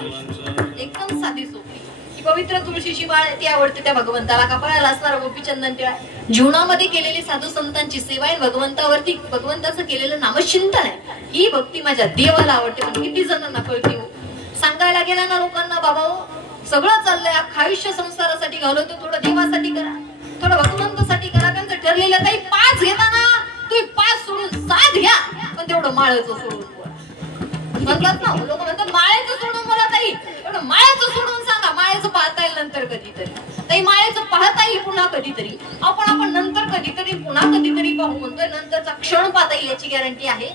एकदम साधी सोपी ही पवित्र तुळशीची माळ ती आवडते त्या भगवंताला. कपाळाला असणारा गोपी चंदन टिळा, जीवनामध्ये केलेली साधू संतांची सेवा आहे, भगवंतावरती भगवंताचं केलेलं नामचिंतन आहे, ही भक्ती माझ्या देवाला आवडते. पण किती जणांना कळते हो. सांगायला गेला ना लोकांना, बाबा सगळं चाललंय, आयुष्य संसारासाठी घालवतो, थोडं देवासाठी करा, थोडं भगवंतासाठी करा. त्यांचं ठरलेलं काही 5 घेताना तुम्ही 5 सोडून 7 घ्या, पण तेवढं माळाचं सोडून म्हणतात ना लोक, म्हणतात माळ्याचं सोडून मला ताई एवढं माळ्याचं सोडून सांगा. माळ्याचं पाहता येईल नंतर कधीतरी, ताई माळ्याचं पाहता येईल पुन्हा कधीतरी. आपण नंतर कधीतरी पुन्हा कधीतरी पाहू म्हणतोय, नंतरचा क्षण पाहता येईल याची गॅरंटी आहे.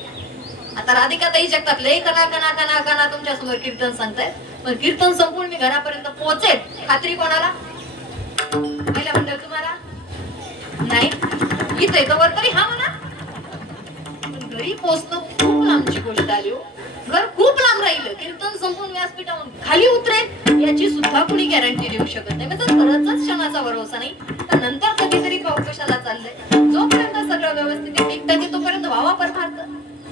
आता राधिका ताई जगतात लय कना कना कना कना तुमच्या समोर कीर्तन सांगतायत, पण कीर्तन संपून मी घरापर्यंत पोहोचेल खात्री कोणाला? पहिल्या मंडळ तुम्हाला नाही, इथं येतो वर तरी हा म्हणा. घरी पोहोचणं खूप लांबची गोष्ट आली हो. घर खूप लांब राहिलं, कीर्तन संपून व्यासपीठावरून खाली उतरेल याची सुद्धा कुणी गॅरंटी देऊ शकत नाही. म्हणजे खरंच क्षणाचा भरोसा नाही. तर नंतर कधीतरी पाहू कशाला चाललंय. जोपर्यंत सगळं व्यवस्थित टिकतं तोपर्यंत व्हावा परमार्थ,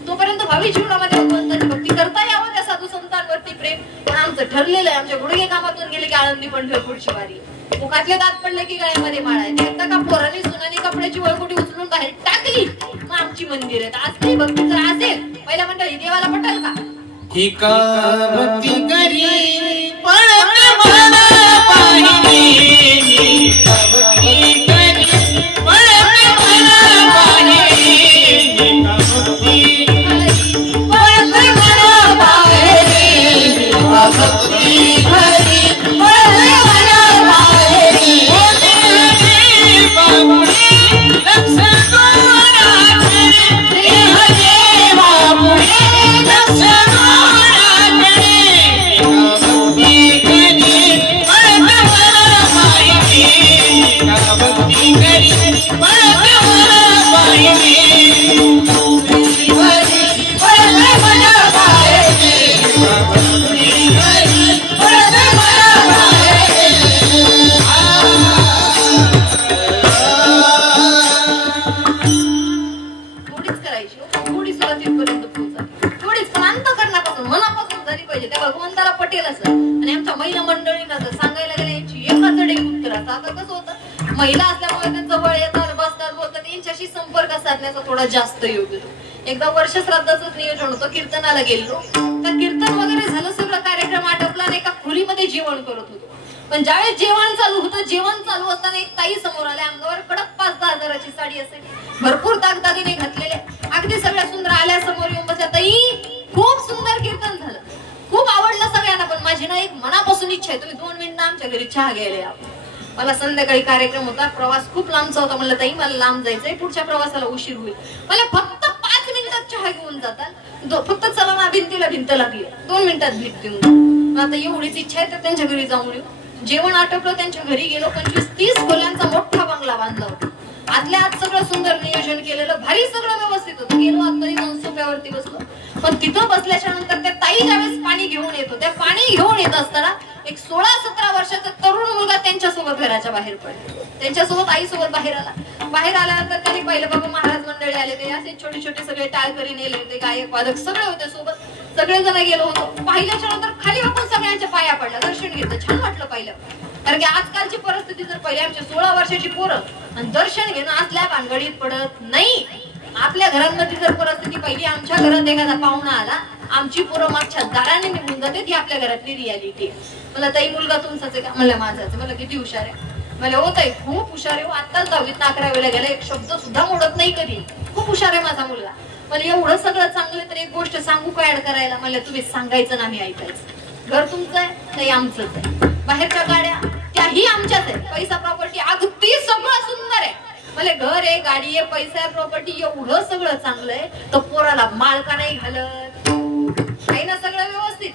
तोपर्यंत भावी जीवनामध्ये भगवंताची भक्ती करता यावं, त्या साधू संतांवरती प्रेम. पण आमचं ठरलेलं आहे, आमच्या गुडघे कामातून गेले की आळंदी पंढरपूरची वारी, मुखातले दात पडले की गळ्यामध्ये माळ आहे. एकदा का पोरांनी सुनानी कपड्याची वळकुटी उचलून बाहेर टाकली मग आमची मंदिर आहेत. आज ती भक्ती जर असेल पहिल्या मंडळी देवाला पटेल का? ही का भक्ती करी पळत मला पाहिजे, भक्ती करी पळत मला पाहिजे, भक्ती पळत मला पाहिजे, भक्ती करी पळत मला पाहिजे. बाबुळे लक्ष कोणाचे देव बाबुळे लक्ष महिला असल्यामुळे ते जवळ येतात, बसतात, बोलतात, यांच्याशी संपर्क साधण्याचा थोडा जास्त योग येतो. एकदा वर्ष श्राद्धाचं नियोजन होतं, कीर्तनाला गेलो, तर कीर्तन वगैरे झालं, सगळं कार्यक्रम आटोपला आणि एका खोलीमध्ये जेवण करत होतो. पण ज्यावेळेस जेवण चालू होतं, जेवण चालू असताना एक ताई समोर आल्या, अंगावर कडक 5-10 हजाराची साडी असेल, भरपूर दागदागिने घातलेले, अगदी सगळ्या सुंदर आल्या, समोर येऊन बसल्या. ताई खूप सुंदर कीर्तन झालं, खूप आवडलं सगळ्यांना, पण माझी ना एक मनापासून इच्छा आहे, तुम्ही 2 मिनिटं आमच्या घरी चहा घ्यायला या. मला संध्याकाळी कार्यक्रम होता, प्रवास खूप लांबचा होता. म्हणलं ताई मला लांब जायचंय, पुढच्या प्रवासाला उशीर होईल, मला फक्त 5 मिनिटात चहा घेऊन जातात, फक्त चला ना भिंतीला भिंत लागली, 2 मिनिटात भेट देऊन. आता एवढीच इच्छा आहे तर त्यांच्या घरी जाऊन येऊ. जेवण आटोपलं, त्यांच्या घरी गेलो. 25-30 खोल्यांचा मोठा बंगला बांधला होता, आतल्या आत सगळं सुंदर नियोजन केलेलं, भारी सगळं व्यवस्थित होतं. गेलो आतमध्ये जाऊन सोफ्यावरती बसलो, पण तिथं बसल्याच्या नंतर त्या ताई ज्यावेळेस पाणी घेऊन येतो, त्या पाणी घेऊन येत असताना एक 16-17 वर्षाचा तरुण मुलगा त्यांच्यासोबत घराच्या बाहेर पडला, त्यांच्यासोबत आईसोबत बाहेर आला. बाहेर आल्यानंतर त्यांनी पाहिलं बाबा महाराज मंडळी आले, ते असे छोटे छोटे सगळे टाळकरी नेले होते, गायक वादक सगळे होते सोबत, सगळेजण गेलो होतो. पाहिल्याच्या नंतर खाली वाकून सगळ्यांच्या पाया पडला, दर्शन घेतलं, छान वाटलं पाहिलं. कारण की आजकालची परिस्थिती जर पहिले आमच्या 16 वर्षाची पोरं आणि दर्शन घेणं असल्या भानगडीत पडत नाही. आपल्या घरांमध्ये जर परिस्थिती पहिली, आमच्या घरात एखादा पाहुणा आला, आमची पोरं मागच्या दाराने निघून जाते, ती आपल्या घरातली रियालिटी. मला ताई मुलगा तुमचाच आहे का? म्हणलं माझाच. मला किती हुशार आहे? मला होत आहे खूप हुशार आहे, आत्ताच 10वीत 11वीला गेला, एक शब्द सुद्धा मोडत नाही कधी, खूप हुशार आहे माझा मुलगा. मला एवढं सगळं चांगलं, तर एक गोष्ट सांगू का ऍड करायला? मला तुम्ही सांगायचं ना, मी ऐकायचं. घर तुमचं आहे, ताई आमचंच आहे, बाहेरच्या गाड्या त्याही आमच्याच आहे, पैसा प्रॉपर्टी अगदी सगळं सुंदर आहे. मला घर आहे, गाडी आहे, पैसा आहे, प्रॉपर्टी, एवढं सगळं चांगलं आहे, तर पोराला माळका नाही घालत, काही ना सगळं व्यवस्थित.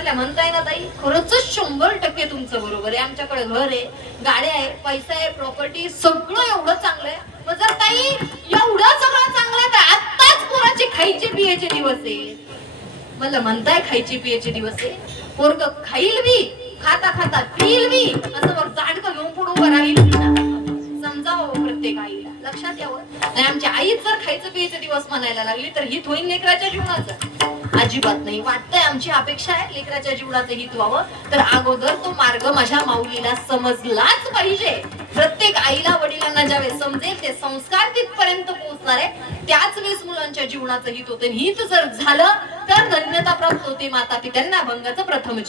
मला म्हणताय ना ताई, खरंच 100% तुमचं बरोबर आहे. आमच्याकडे घर आहे, गाड्या आहे, पैसा आहे, प्रॉपर्टी, सगळं एवढं चांगलं आहे. मग जर ताई एवढं सगळं चांगलं आहे तर आत्ताच पोराचे खायचे पियाचे दिवस आहे. मला म्हणताय खायचे पियाचे दिवस आहे, पोरग खाईल बी, खाता खाता पिईल बी, असं मग जाडकं घेऊन पुढे उभं राहील ना. समजावं प्रत्येक आईला, लक्षात यावं. आणि आमच्या आईच जर खायचं पियाचे दिवस म्हणायला लागली तर हित होईल लेकराच्या जीवनाचं? अजिबात नाही. वाटतंय आमची अपेक्षा आहे लेकराच्या जीवनाचं हित व्हावं, तर अगोदर तो मार्ग माझ्या माऊलीला समजलाच पाहिजे. प्रत्येक आईला वडिलांना ज्यावेळेस समजेल ते संस्कार तिथपर्यंत पोहोचणार आहे, त्याच वेळेस मुलांच्या जीवनाचं हित होते. हित जर झालं तर धन्यता प्राप्त होते माता पित्यांना अभंगाचं प्रथम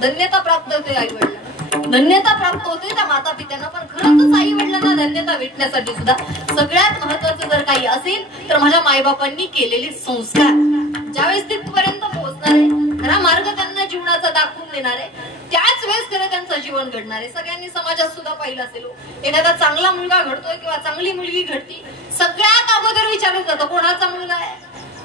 धन्यता प्राप्त होते आई वडिलांना, धन्यता प्राप्त होते त्या माता पित्यांना. पण खरंच आई वडिलांना धन्यता भेटण्यासाठी सुद्धा सगळ्यात महत्वाचं जर काही असेल तर माझ्या मायबापांनी केलेले संस्कार ज्यावेळेस तिथपर्यंत पोहोचणार आहे, खरा मार्ग त्यांना जीवनाचा दाखवून देणार आहे, त्याच वेळेस खरं त्यांचं जीवन घडणार आहे. सगळ्यांनी समाजात सुद्धा पाहिलं असेल, एखादा चांगला मुलगा घडतोय किंवा चांगली मुलगी घडती, सगळ्यात अगोदर विचारलं जातं कोणाचा मुलगा आहे,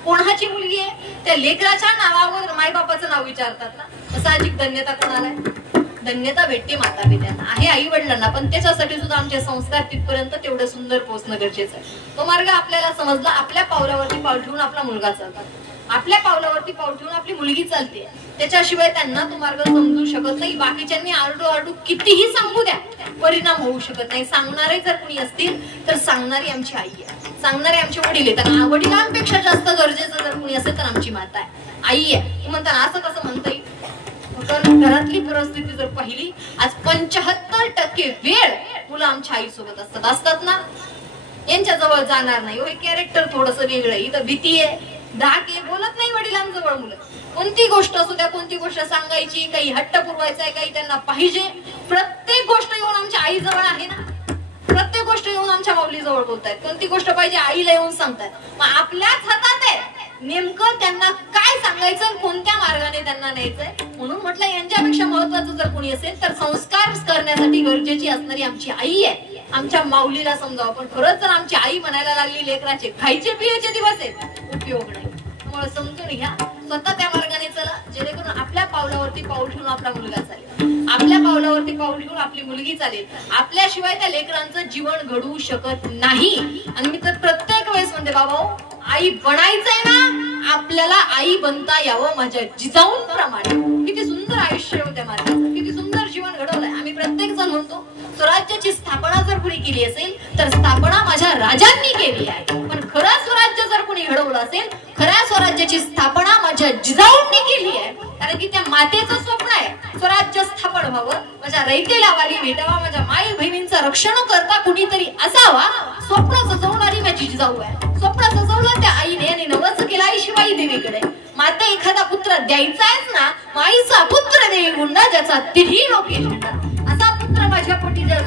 कोणाची मुलगी आहे. त्या लेकराच्या नावावर मायबापाचं नाव विचारतात ना. साहजिक धन्यता कोणाला आहे? धन्यता भेटते माता पित्यांना, आहे आई वडिलांना. पण त्याच्यासाठी सुद्धा आमचे संस्कार तिथपर्यंत तेवढं सुंदर पोहोचणं गरजेचं आहे. तो मार्ग आपल्याला समजला, आपल्या पावलावरती पाऊल ठेवून आपला मुलगा चालतो, आपल्या पावलावरती पाऊल ठेवून आपली मुलगी चालते. त्याच्याशिवाय त्यांना तो मार्ग समजू शकत नाही. बाकीच्यांनी आरडू कितीही सांगू द्या, परिणाम होऊ शकत नाही. सांगणारे जर कोणी असतील तर सांगणारी आमची आई आहे, सांगणारे आमचे वडील आहेत. वडिलांपेक्षा जास्त गरजेचं जर कोणी असेल तर आमची माता आहे, आई आहे. म्हणताना असं कसं म्हणता येईल? घरातली परिस्थिती जर पाहिली, आज 75% वेळ मुलं आमच्या आई सोबत असतात ना. यांच्या जवळ जाणार नाही, हे कॅरेक्टर थोडस वेगळं, इथं भीती आहे, धाक आहे, बोलत नाही वडिलांजवळ मुलं. कोणती गोष्ट असू द्या, कोणती गोष्ट सांगायची, काही हट्ट पुरवायचा आहे, काही त्यांना पाहिजे, प्रत्येक गोष्ट येऊन आमच्या आई जवळ आहे ना. प्रत्येक गोष्ट येऊन आमच्या माऊली जवळ बोलतायत. कोणती गोष्ट पाहिजे आईला येऊन सांगतायत. मग आपल्याच हातात आहे नेमकं त्यांना काय सांगायचं, कोणत्या मार्गाने त्यांना न्यायचंय. म्हणून म्हटलं यांच्यापेक्षा महत्वाचं जर कोणी असेल तर संस्कार करण्यासाठी गरजेची असणारी आमची आई आहे. आमच्या माऊलीला समजावं. पण खरंच जर आमची आई म्हणायला लागली लेकराचे खायचे पियाचे दिवस आहेत, उपयोग नाही. त्यामुळे समजून घ्या, स्वतः त्या मार्गाने चला, जेणेकरून आपल्या पावलावरती पाऊल ठेवून आपला मुलगा चालेल, आपल्या पावलावरती पाऊल ठेवून आपली मुलगी चालेल. आपल्याशिवाय त्या लेकरांचं जीवन घडवू शकत नाही. आणि मी तर प्रत्येक वेळेस म्हणते, बाबा आई बनायचंय ना, आपल्याला आई बनता यावं माझ्या जिजाऊंप्रमाणे. किती सुंदर आयुष्य होत्या माझं, किती सुंदर जीवन घडवलंय. आम्ही प्रत्येक जण म्हणतो स्वराज्याची स्थापना जर कुणी केली असेल तर स्थापना माझ्या राजांनी केली आहे. पण खरं स्वराज्य जर कोणी घडवलं असेल, खऱ्या स्वराज्याची स्थापना माझ्या जिजाऊंनी केली आहे. कारण की त्या मातेचं स्वप्न आहे स्वराज्य स्थापन व्हावं, माझ्या रयतेला वाली भेटावा, माझ्या माई बहिणींचं रक्षण करता कुणीतरी असावा. स्वप्न सजवणारी माझी जिजाऊ आहे. स्वप्न सजवलं त्या आईने आणि नवस केलं आई शिवाई देवीकडे. माते एखादा पुत्र द्यायचा आहेच ना, माईचा पुत्र देवी गुंडा ज्याचा तिन्ही लोके असा पुत्र माझ्या पोटी जर